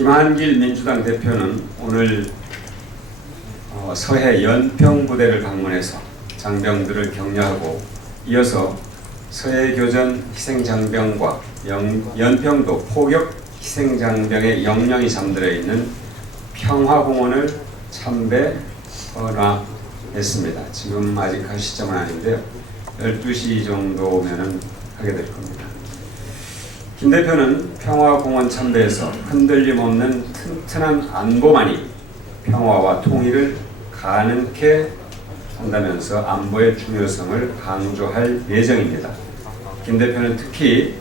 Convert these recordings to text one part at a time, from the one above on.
김한길 민주당 대표는 오늘 서해 연평부대를 방문해서 장병들을 격려하고 이어서 서해교전 희생장병과 연평도 포격 희생장병의 영령이 잠들어 있는 평화공원을 참배 헌화했습니다. 지금 아직 할 시점은 아닌데요. 12시 정도면은 하게 될 겁니다. 김 대표는 평화공원 참배에서 흔들림 없는 튼튼한 안보만이 평화와 통일을 가능케 한다면서 안보의 중요성을 강조할 예정입니다. 김 대표는 특히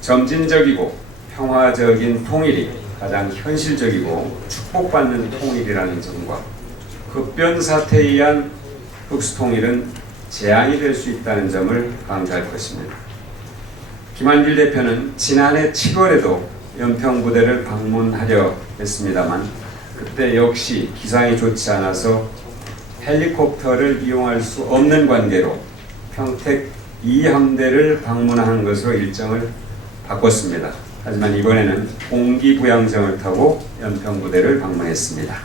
점진적이고 평화적인 통일이 가장 현실적이고 축복받는 통일이라는 점과 급변사태에 의한 흑수통일은 재앙이 될 수 있다는 점을 강조할 것입니다. 김한길 대표는 지난해 7월에도 연평부대를 방문하려 했습니다만 그때 역시 기상이 좋지 않아서 헬리콥터를 이용할 수 없는 관계로 평택 2함대를 방문한 것으로 일정을 바꿨습니다. 하지만 이번에는 공기부양정을 타고 연평부대를 방문했습니다.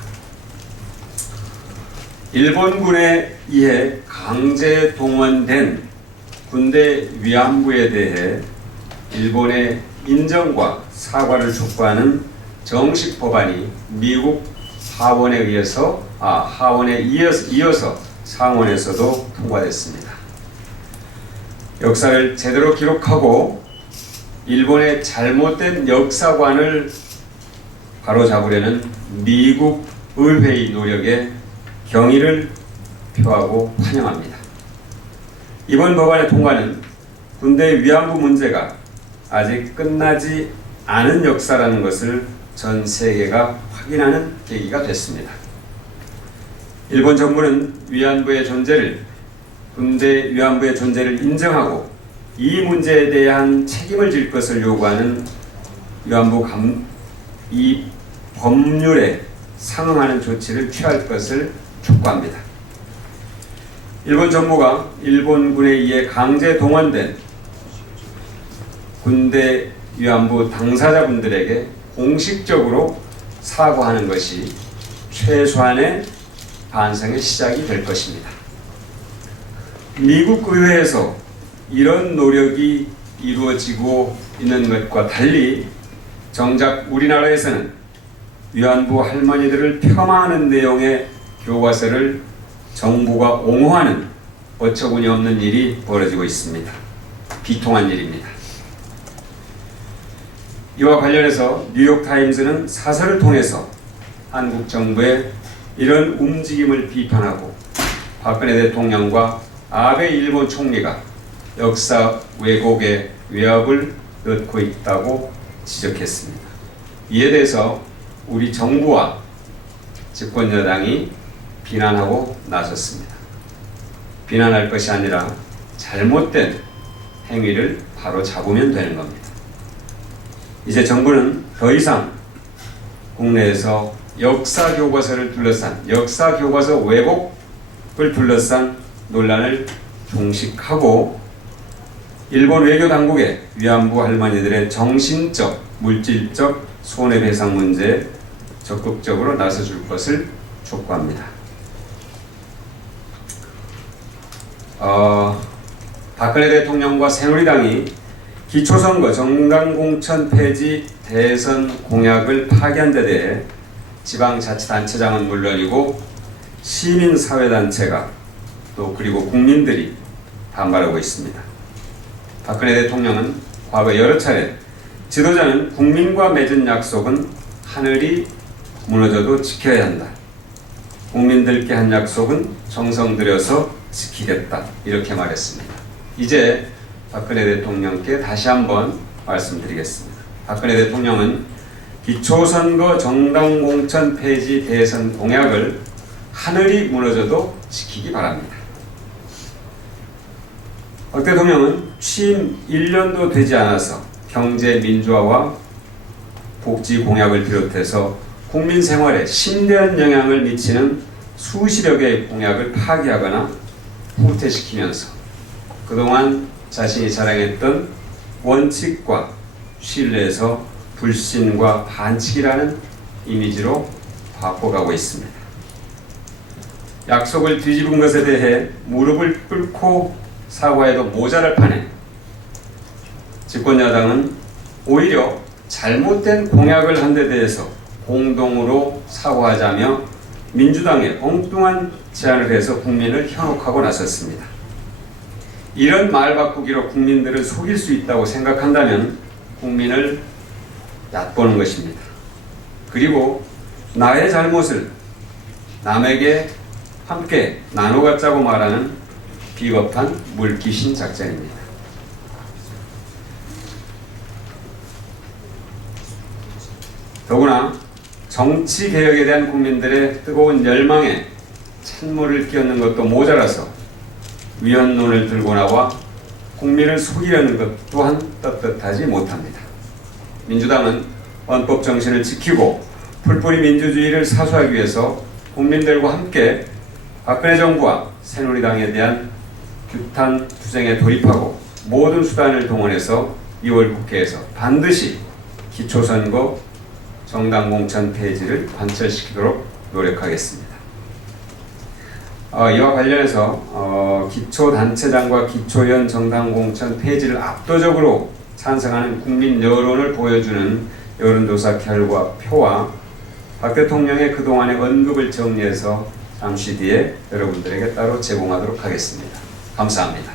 일본군에 의해 강제 동원된 군대 위안부에 대해 일본의 인정과 사과를 촉구하는 정식 법안이 미국 하원에 이어서 상원에서도 통과됐습니다. 역사를 제대로 기록하고 일본의 잘못된 역사관을 바로잡으려는 미국 의회의 노력에 경의를 표하고 환영합니다. 이번 법안의 통과는 군대 위안부 문제가 아직 끝나지 않은 역사라는 것을 전 세계가 확인하는 계기가 됐습니다. 일본 정부는 군대 위안부의 존재를 인정하고 이 문제에 대한 책임을 질 것을 요구하는 이 법률에 상응하는 조치를 취할 것을 촉구합니다. 일본 정부가 일본군에 의해 강제 동원된 군대 위안부 당사자분들에게 공식적으로 사과하는 것이 최소한의 반성의 시작이 될 것입니다. 미국 의회에서 이런 노력이 이루어지고 있는 것과 달리 정작 우리나라에서는 위안부 할머니들을 폄하하는 내용의 교과서를 정부가 옹호하는 어처구니 없는 일이 벌어지고 있습니다. 비통한 일입니다. 이와 관련해서 뉴욕타임즈는 사설을 통해서 한국 정부의 이런 움직임을 비판하고 박근혜 대통령과 아베 일본 총리가 역사 왜곡의 외압을 넣고 있다고 지적했습니다. 이에 대해서 우리 정부와 집권 여당이 비난하고 나섰습니다. 비난할 것이 아니라 잘못된 행위를 바로 잡으면 되는 겁니다. 이제 정부는 더 이상 국내에서 역사 교과서 왜곡을 둘러싼 논란을 종식하고 일본 외교 당국에 위안부 할머니들의 정신적, 물질적 손해배상 문제에 적극적으로 나서줄 것을 촉구합니다. 박근혜 대통령과 새누리당이 기초선거 정당공천 폐지 대선 공약을 파기한 데 대해 지방자치단체장은 물론이고 시민사회단체가 그리고 국민들이 반발하고 있습니다. 박근혜 대통령은 과거 여러 차례 지도자는 국민과 맺은 약속은 하늘이 무너져도 지켜야 한다. 국민들께 한 약속은 정성 들여서 지키겠다. 이렇게 말했습니다. 이제 박근혜 대통령께 다시 한번 말씀드리겠습니다. 박근혜 대통령은 기초선거 정당공천 폐지 대선 공약을 하늘이 무너져도 지키기 바랍니다. 박 대통령은 취임 1년도 되지 않아서 경제 민주화와 복지 공약을 비롯해서 국민 생활에 심대한 영향을 미치는 수십여 개의 공약을 파기하거나 후퇴시키면서 그동안 자신이 자랑했던 원칙과 신뢰에서 불신과 반칙이라는 이미지로 바꿔가고 있습니다. 약속을 뒤집은 것에 대해 무릎을 꿇고 사과해도 모자랄 판에 집권여당은 오히려 잘못된 공약을 한 데 대해서 공동으로 사과하자며 민주당의 엉뚱한 제안을 해서 국민을 현혹하고 나섰습니다. 이런 말 바꾸기로 국민들을 속일 수 있다고 생각한다면 국민을 얕보는 것입니다. 그리고 나의 잘못을 남에게 함께 나눠 갖자고 말하는 비겁한 물귀신 작전입니다. 더구나 정치 개혁에 대한 국민들의 뜨거운 열망에 찬물을 끼얹는 것도 모자라서 위헌론을 들고 나와 국민을 속이려는 것 또한 떳떳하지 못합니다. 민주당은 헌법 정신을 지키고 풀뿌리 민주주의를 사수하기 위해서 국민들과 함께 박근혜 정부와 새누리당에 대한 규탄 투쟁에 돌입하고 모든 수단을 동원해서 2월 국회에서 반드시 기초선거 정당 공천 폐지를 관철시키도록 노력하겠습니다. 이와 관련해서 기초단체장과 기초연 정당 공천 폐지를 압도적으로 찬성하는 국민 여론을 보여주는 여론조사 결과표와 박 대통령의 그동안의 언급을 정리해서 잠시 뒤에 여러분들에게 따로 제공하도록 하겠습니다. 감사합니다.